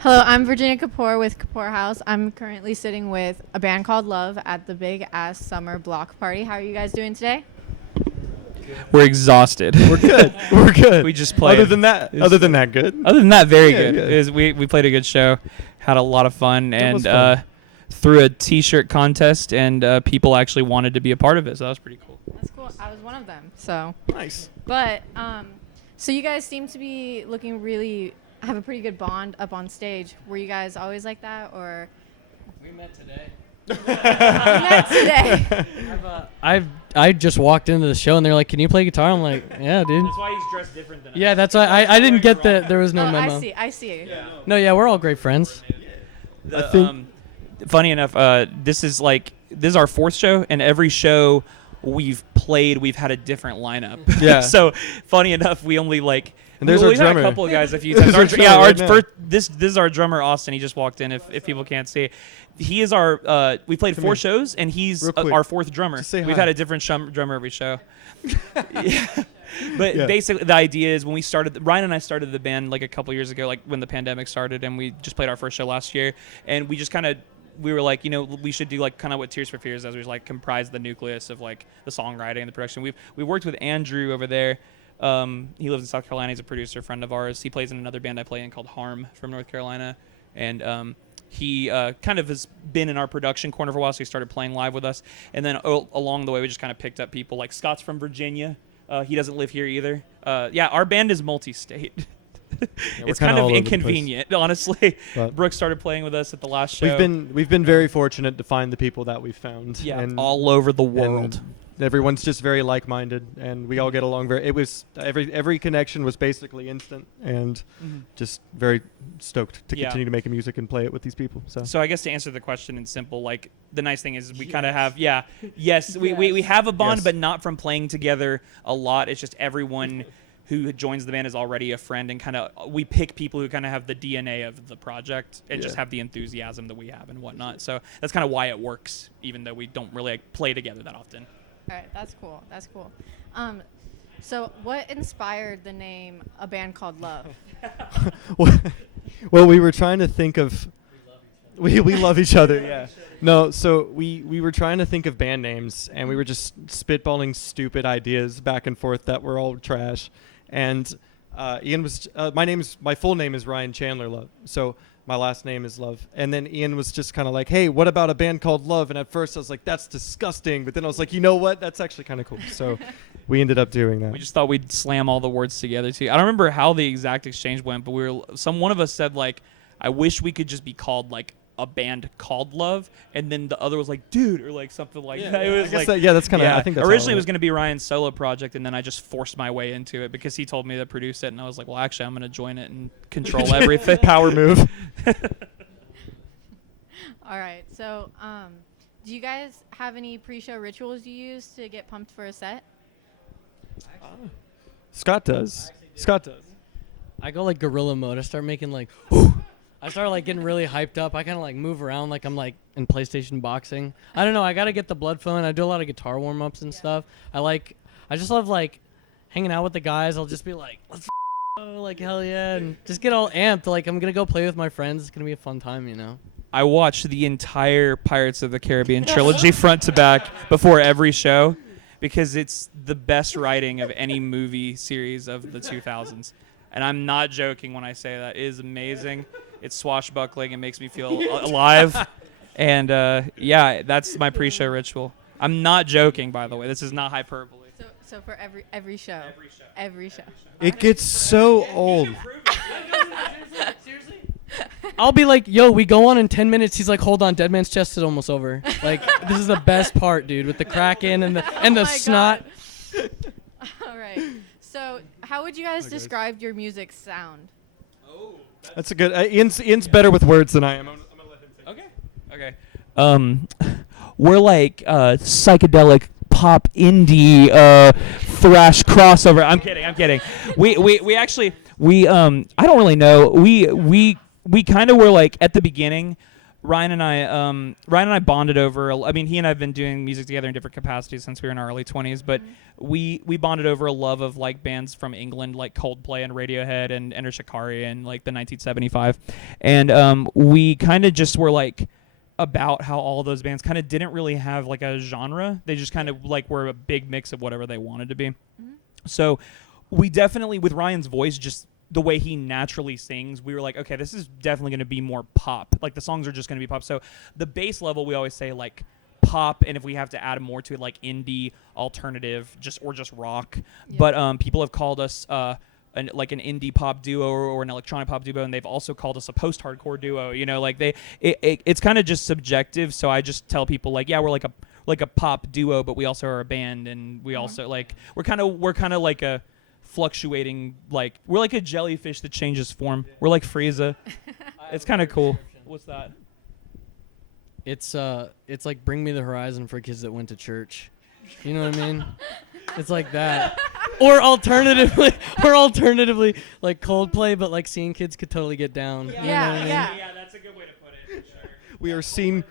Hello, I'm Virginia Kapoor with Kapoor House. I'm currently sitting with a band called Love at the Big Ass Summer Block Party. How are you guys doing today? We're exhausted. We're good. We're good. We just played. Other than that, good. Other than that, very Yeah, good. yeah. We played a good show, had a lot of fun, That was and fun. threw a T-shirt contest, and people actually wanted to be a part of it. So that was pretty cool. That's cool. I was one of them. So, Nice. but so you guys seem to be looking really have a pretty good bond up on stage. Were you guys always like that, or We met today. you met today? I just walked into the show and they're like, "Can you play guitar?" I'm like, "Yeah, dude." why he's dressed different than Yeah, that's why I didn't get that there was no Oh, memo. I see. No, yeah, we're all great friends. I think- funny enough, this is our fourth show, and every show we've played, we've had a different lineup. Yeah. So funny enough, we only And there's our we've had drummer. a couple of guys a few There's times. our drummer right now. This is our drummer Austin. He just walked in. If people can't see, he is our. We played Come four here. shows, and he's Real quick. our fourth drummer. Just say We've hi. had a different drummer every show. Yeah. But Yeah. basically, the idea is when we started, Ryan and I started the band like a couple years ago, like when the pandemic started, and we just played our first show last year, and we just we were like, we should do like kind of what Tears for Fears does, which like comprise the nucleus of like the songwriting and the production. We worked with Andrew over there. He lives in South Carolina. He's a producer friend of ours. He plays in another band I play in called Harm from North Carolina, and he kind of has been in our production corner for a while, so he started playing live with us. And then along the way, we just kind of picked up people like Scott's from Virginia. He doesn't live here either. Yeah, our band is multi-state. we're It's kinda kind all of over the place. inconvenient, honestly. But- Brooke started playing with us at the last show. We've been very fortunate to find the people that we've found. yeah, and, all over the and world. everyone's just very like-minded, and we all get along very. It was every connection was basically instant, and just very stoked to Yeah. continue to make music and play it with these people. So, So I guess to answer the question in simple, like the nice thing is we kind of have, we have a bond, Yes. but not from playing together a lot. It's just everyone who joins the band is already a friend, and kind of we pick people who kind of have the DNA of the project and just Yeah. have the enthusiasm that we have and whatnot. So that's kind of why it works, even though we don't really play together that often. All right, that's cool. So what inspired the name A Band Called Love? well, we were trying to think of. We love each other. Yeah. No, so we were trying to think of band names, and we were just spitballing stupid ideas back and forth that were all trash. And Ian was my full name is Ryan Chandler Love. So my last name is Love. And then Ian was just kind of like, "Hey, what about a band called Love?" And at first I was like, "That's disgusting." But then I was like, "You know what? That's actually kind of cool." So we ended up doing that. We just thought we'd slam all the words together too. I don't remember how the exact exchange went, but one of us said like, "I wish we could just be called like a band called Love," and then the other was like, "Dude," or like something like that. It was I guess like, that's kind of. I think that's how originally it went. was going to be Ryan's solo project, and then I just forced my way into it because he told me to produce it, and I was like, "Well, actually, I'm going to join it and control everything." Power move. All right. So, do you guys have any pre-show rituals you use to get pumped for a set? Scott does. I go like gorilla mode. I start making like I start like getting really hyped up. I kind of like move around like I'm like in PlayStation boxing. I don't know. I got to get the blood flowing. I do a lot of guitar warm-ups and stuff. I just love like hanging out with the guys. I'll just be like, "Let's go," like hell yeah, and just get all amped. Like I'm going to go play with my friends. It's going to be a fun time, I watched the entire Pirates of the Caribbean trilogy front to back before every show because it's the best writing of any movie series of the 2000s. And I'm not joking when I say that. It is amazing. It's swashbuckling. It makes me feel alive. And, yeah, that's my pre-show ritual. I'm not joking, by the way. This is not hyperbole. So for every show. Every show. It gets so old. I'll be like, "Yo, we go on in 10 minutes." He's like, "Hold on, Dead Man's Chest is almost over." Like, this is the best part, dude, with the Kraken and the Oh my snot. God. All right. So, how would you guys describe your music sound? That's a good. Ian's better with words than I am. I'm gonna let him say. Okay. We're like psychedelic pop indie thrash crossover. I'm kidding. We actually I don't really know. We kind of were like at the beginning Ryan and I bonded over. I mean, he and I have been doing music together in different capacities since we were in our early 20s. But we bonded over a love of like bands from England, like Coldplay and Radiohead and Enter Shikari and like the 1975. And we kind of just were like about how all of those bands kind of didn't really have like a genre. They just kind of like were a big mix of whatever they wanted to be. So we definitely, with Ryan's voice, just the way he naturally sings, we were like, okay, this is definitely going to be more pop. Like the songs are just going to be pop. So the base level, we always say like pop, and if we have to add more to it, like indie, alternative, just rock. Yeah. But people have called us an indie pop duo or an electronic pop duo, and they've also called us a post-hardcore duo. You know, like it's kind of just subjective. So I just tell people like, yeah, we're like a pop duo, but we also are a band, and we also like we're kind of like a fluctuating, like we're like a jellyfish that changes form. We're like Frieza. It's kind of cool. What's that? It's like Bring Me the Horizon for kids that went to church. You know what I mean? It's like that. Or alternatively, like Coldplay, but like Scene Kids could totally get down. Yeah, you know what I mean? Yeah, that's a good way to put it. For sure. We are Scene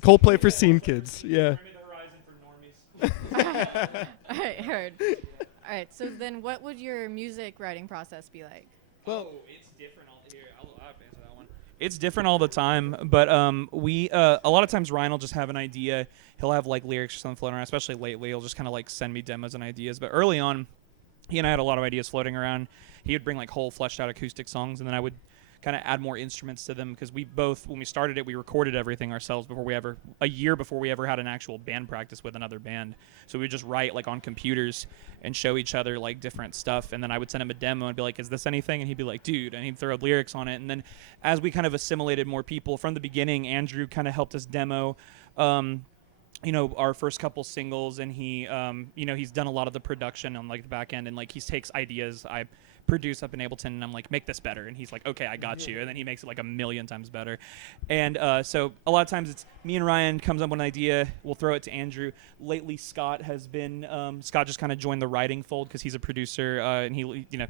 Coldplay for Scene Kids. Yeah. Bring Me the Horizon for normies. All right, heard. All right, so then what would your music writing process be like? Well, it's different all here. I'll answer that one. It's different all the time, but we a lot of times Ryan will just have an idea. He'll have like lyrics or something floating around, especially lately. He'll just kind of like send me demos and ideas. But early on, he and I had a lot of ideas floating around. He would bring like whole fleshed out acoustic songs, and then I would kind of add more instruments to them, because we both, when we started it, we recorded everything ourselves a year before we ever had an actual band practice with another band. So we would just write like on computers and show each other like different stuff, and then I would send him a demo and be like, is this anything? And he'd be like, dude, and he'd throw lyrics on it. And then as we kind of assimilated more people from the beginning, Andrew kind of helped us demo our first couple singles, and he he's done a lot of the production on like the back end, and like he takes ideas I produce up in Ableton, and I'm like, make this better, and he's like, okay, I got you, and then he makes it like a million times better. And so a lot of times it's me and Ryan comes up with an idea, we'll throw it to Andrew. Lately Scott has been Scott just kind of joined the writing fold because he's a producer, and he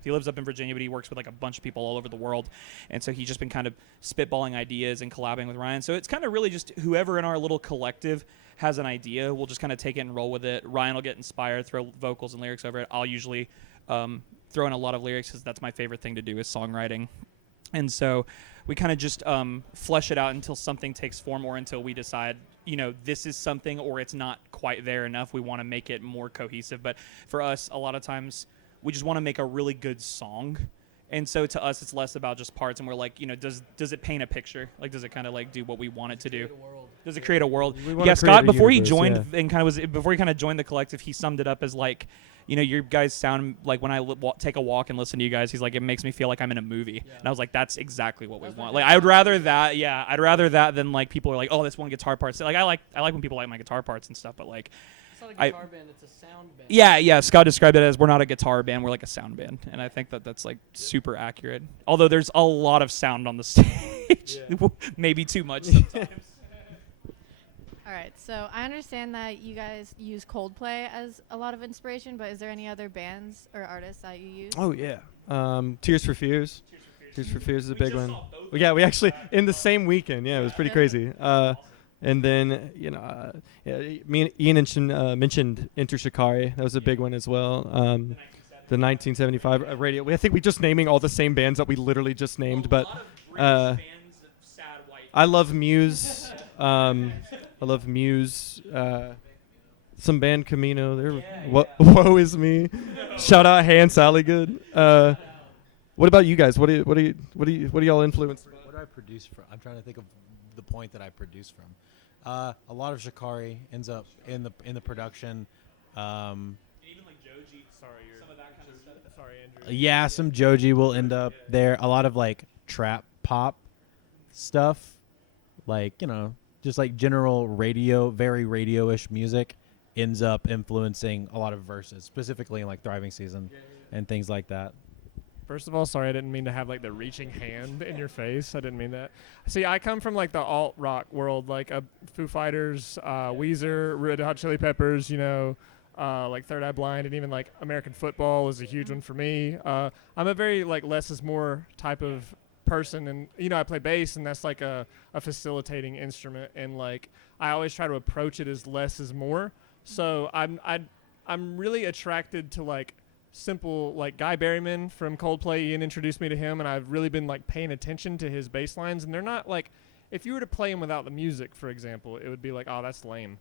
lives up in Virginia, but he works with like a bunch of people all over the world, and so he's just been kind of spitballing ideas and collabing with Ryan. So it's kind of really just whoever in our little collective has an idea, we'll just kind of take it and roll with it. Ryan will get inspired, throw vocals and lyrics over it. I'll usually throw in a lot of lyrics, because that's my favorite thing to do is songwriting. And so we kind of just flesh it out until something takes form, or until we decide, this is something, or it's not quite there enough. We want to make it more cohesive. But for us, a lot of times we just want to make a really good song. And so to us, it's less about just parts, and we're like, does it paint a picture? Like, does it kind of like do what we want it to do? Does it create a world? Yeah, Scott, before he joined before he kind of joined the collective, he summed it up as like, your guys sound like, when I take a walk and listen to you guys, he's like, it makes me feel like I'm in a movie. Yeah. And I was like, that's exactly what we want. Like, I would rather that. Yeah, I'd rather that than like people are like, oh, this one guitar part. So, like, I like when people like my guitar parts and stuff, but like, it's not a guitar band, it's a sound band. Yeah. Scott described it as, we're not a guitar band, we're like a sound band, and I think that's like super accurate. Although there's a lot of sound on the stage, maybe too much sometimes. All right, so I understand that you guys use Coldplay as a lot of inspiration, but is there any other bands or artists that you use? Oh yeah, Tears for Fears. Tears for Fears is a big one. Well, yeah, we actually in the same weekend. Yeah, it was pretty crazy. And then me and Ian mentioned Enter Shikari. That was a big one as well. The 1975 radio. I think we just naming all the same bands that we literally just named, but I love Muse. I love Muse. Some band Camino. Woe is me. Shout out Hand Sally Good. What about you guys? What do y'all influence? What do I produce from? I'm trying to think of the point that I produce from. A lot of Shikari ends up in the production. Even like Joji. Sorry, some of that kind of stuff. Sorry, Andrew. Yeah, some Joji will end up there. A lot of like trap pop stuff, like just like general radio, very radio-ish music, ends up influencing a lot of verses, specifically in like Thriving Season and things like that. First of all, sorry, I didn't mean to have like the reaching hand in your face. I didn't mean that. See, I come from like the alt rock world, like Foo Fighters, Weezer, Red Hot Chili Peppers, like Third Eye Blind, and even like American football is a huge one for me. I'm a very like less is more type of person, and I play bass, and that's like a facilitating instrument, and like I always try to approach it as less is more. So I'm really attracted to like simple, like Guy Berryman from Coldplay. Ian introduced me to him, and I've really been like paying attention to his bass lines, and they're not like, if you were to play them without the music, for example, it would be like, oh, that's lame.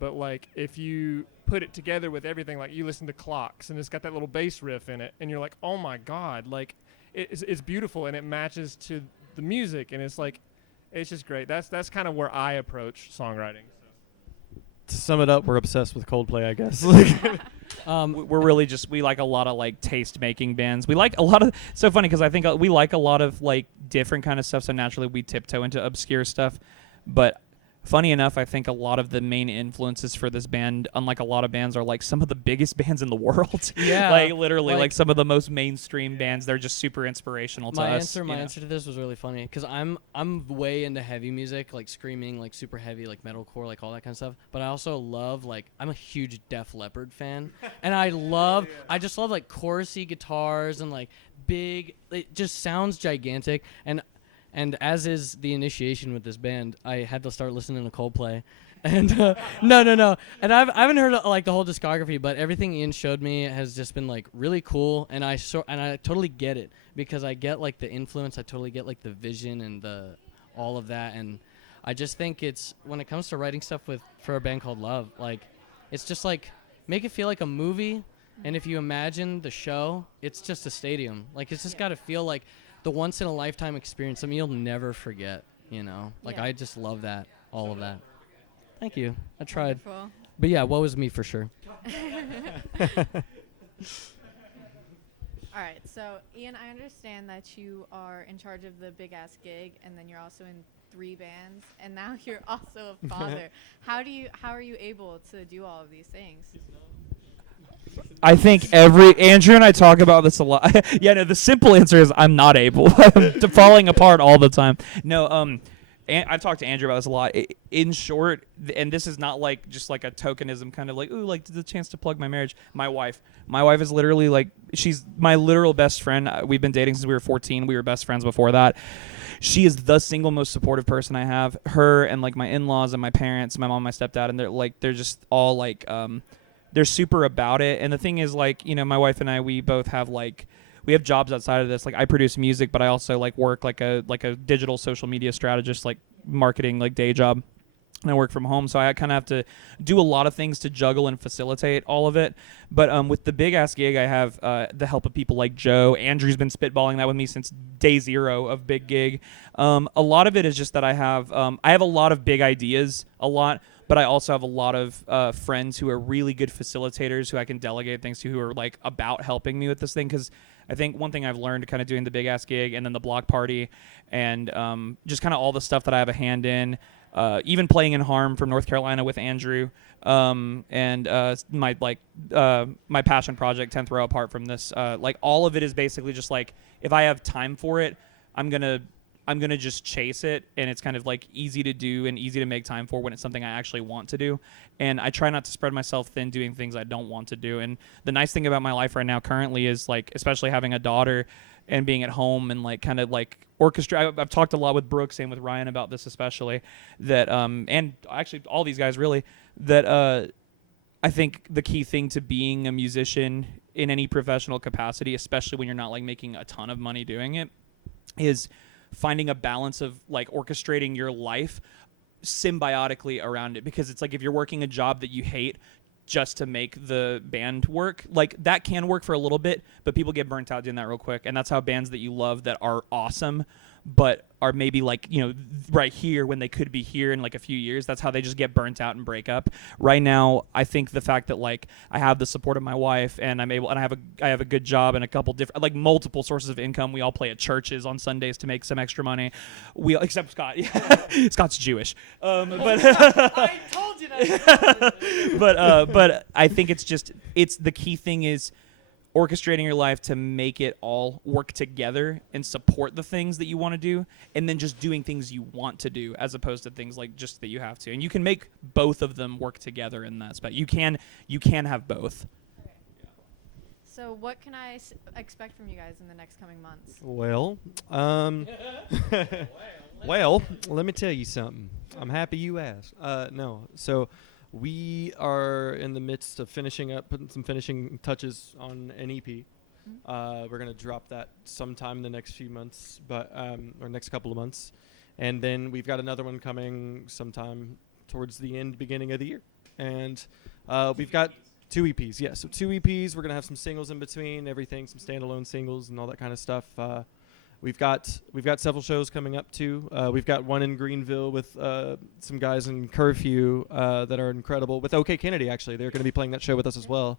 But like if you put it together with everything, like you listen to Clocks and it's got that little bass riff in it, and you're like, oh my god, like it's beautiful, and it matches to the music, and it's like, it's just great. That's kind of where I approach songwriting. To sum it up, we're obsessed with Coldplay, I guess. We're really just, we like a lot of like taste making bands. We like a lot of, so funny because I think we like a lot of like different kind of stuff, so naturally we tiptoe into obscure stuff. But funny enough, I think a lot of the main influences for this band, unlike a lot of bands, are like some of the biggest bands in the world. Yeah, like literally like some of the most mainstream bands. They're just super inspirational to us. My answer to this was really funny because I'm way into heavy music, like screaming, like super heavy, like metalcore, like all that kind of stuff. But I also love, like, I'm a huge Def Leppard fan, and I just love like chorusy guitars and like big. It just sounds gigantic. And as is the initiation with this band, I had to start listening to Coldplay. And no. And I haven't heard like the whole discography, but everything Ian showed me has just been like really cool. And I totally get it because I get like the influence. I totally get like the vision and all of that. And I just think it's, when it comes to writing stuff for a band called Love, like it's just like make it feel like a movie. And if you imagine the show, it's just a stadium. Like it's just got to feel like the once in a lifetime experience, something you'll never forget, Like I just love that, all of that. Thank you. I tried. Wonderful. But yeah, woe is me for sure. All right, so Ian, I understand that you are in charge of the big ass gig, and then you're also in 3 bands, and now you're also a father. How are you able to do all of these things? I think Andrew and I talk about this a lot. Yeah, no, the simple answer is I'm not able. I'm falling apart all the time. No, I've talked to Andrew about this a lot. In short, and this is not like just like a tokenism kind of like, ooh, like the chance to plug my marriage. My wife is literally like, she's my literal best friend. We've been dating since we were 14. We were best friends before that. She is the single most supportive person I have. Her and like my in-laws and my parents, my mom, my stepdad, and they're just all like, they're super about it. And the thing is, like, my wife and I, we both have like, we have jobs outside of this. Like I produce music, but I also like work like a digital social media strategist, like marketing, like day job. And I work from home, so I kind of have to do a lot of things to juggle and facilitate all of it. But with the big ass gig, I have the help of people like Joe. Andrew's been spitballing that with me since day 0 of big gig. A lot of it is just that I have a lot of big ideas, but I also have a lot of friends who are really good facilitators who I can delegate things to, who are like about helping me with this thing. Because I think one thing I've learned kind of doing the big ass gig and then the block party and just kind of all the stuff that I have a hand in, even playing in Harm from North Carolina with Andrew, and my passion project 10th Row apart from this, like all of it is basically just like, if I have time for it, I'm gonna just chase it, and it's kind of like easy to do and easy to make time for when it's something I actually want to do. And I try not to spread myself thin doing things I don't want to do. And the nice thing about my life right now currently is like, especially having a daughter and being at home and like kind of like orchestrate. I've talked a lot with Brooks and with Ryan about this, especially that, and actually all these guys really, that I think the key thing to being a musician in any professional capacity, especially when you're not like making a ton of money doing it, is finding a balance of like orchestrating your life symbiotically around it. Because it's like, if you're working a job that you hate just to make the band work, like that can work for a little bit, but people get burnt out doing that real quick. And that's how bands that you love that are awesome but are maybe like, right here when they could be here in like a few years, that's how they just get burnt out and break up. Right now, I think the fact that like I have the support of my wife and I have a good job and a couple different, like multiple sources of income. We all play at churches on Sundays to make some extra money. Except Scott. Scott's Jewish. But I told you that. but I think it's the key thing is orchestrating your life to make it all work together and support the things that you want to do, and then just doing things you want to do as opposed to things like just that you have to. And you can make both of them work together in that aspect. You can have both. So what can I expect from you guys in the next coming months? Well, well, let me tell you something. I'm happy you asked. No, so we are in the midst of finishing up, putting some finishing touches on an EP. We're gonna drop that sometime in the next few months, but or next couple of months, and then we've got another one coming sometime towards the beginning of the year, and we've got 2 EPs. Yeah, so 2 EPs. We're gonna have some singles in between, everything, some standalone singles and all that kind of stuff. We've got several shows coming up too. We've got one in Greenville with some guys in Curfew that are incredible. With OK Kennedy, actually, they're going to be playing that show with us as well.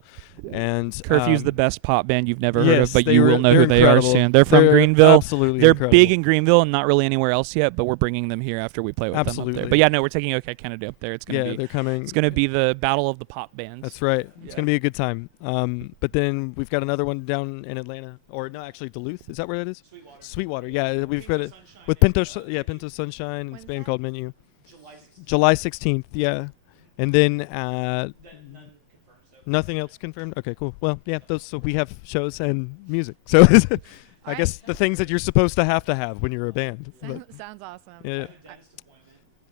And Curfew's the best pop band you've never heard of, yes, but you will know they're who they incredible. are soon. They're from Greenville. Absolutely, They're incredible. big in Greenville and not really anywhere else yet, but we're bringing them here after we play with them up Absolutely. there. But yeah, no, we're taking OK Kennedy up there. It's gonna be they're coming. it's gonna be the battle of the pop bands. That's right. It's Yeah. going to be a good time. But then we've got another one down in Atlanta, or no, actually Duluth. Is that where it is? Sweetwater. Yeah, we've got it with Pinto. Pinto Sunshine and When's this band that? called Menu. July 16th. Yeah, and then nothing else confirmed. Okay, cool. Well, yeah, those. So we have shows and music. So I Alright. guess the things that you're supposed to have when you're a band. But Sounds awesome. yeah.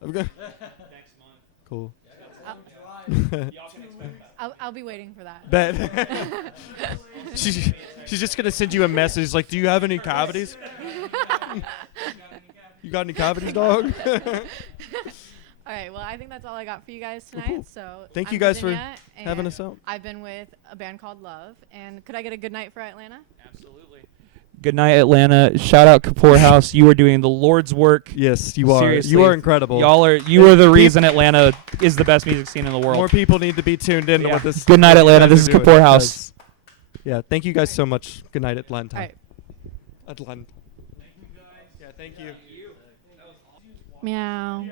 Okay. Cool. I'll be waiting for that. Bet. she's just gonna send you a message like, "Do you have any cavities? You got any cavities, dog?" All right. Well, I think that's all I got for you guys tonight. Cool. So Thank I'm you guys for Virginia, having and us out. I've been with a band called Love. And could I get a good night for Atlanta? Absolutely. Good night, Atlanta. Shout out Kapoor House. You are doing the Lord's work. Yes, you are. Seriously, You are incredible. You are the reason Atlanta is the best music scene in the world. More people need to be tuned in to Yeah. what this. Good night, what you Atlanta. guys This are is doing, Kapoor House. because- Yeah, thank you guys so much. Good night, Atlanta. All right. Atlanta. Yeah, thank you. Meow.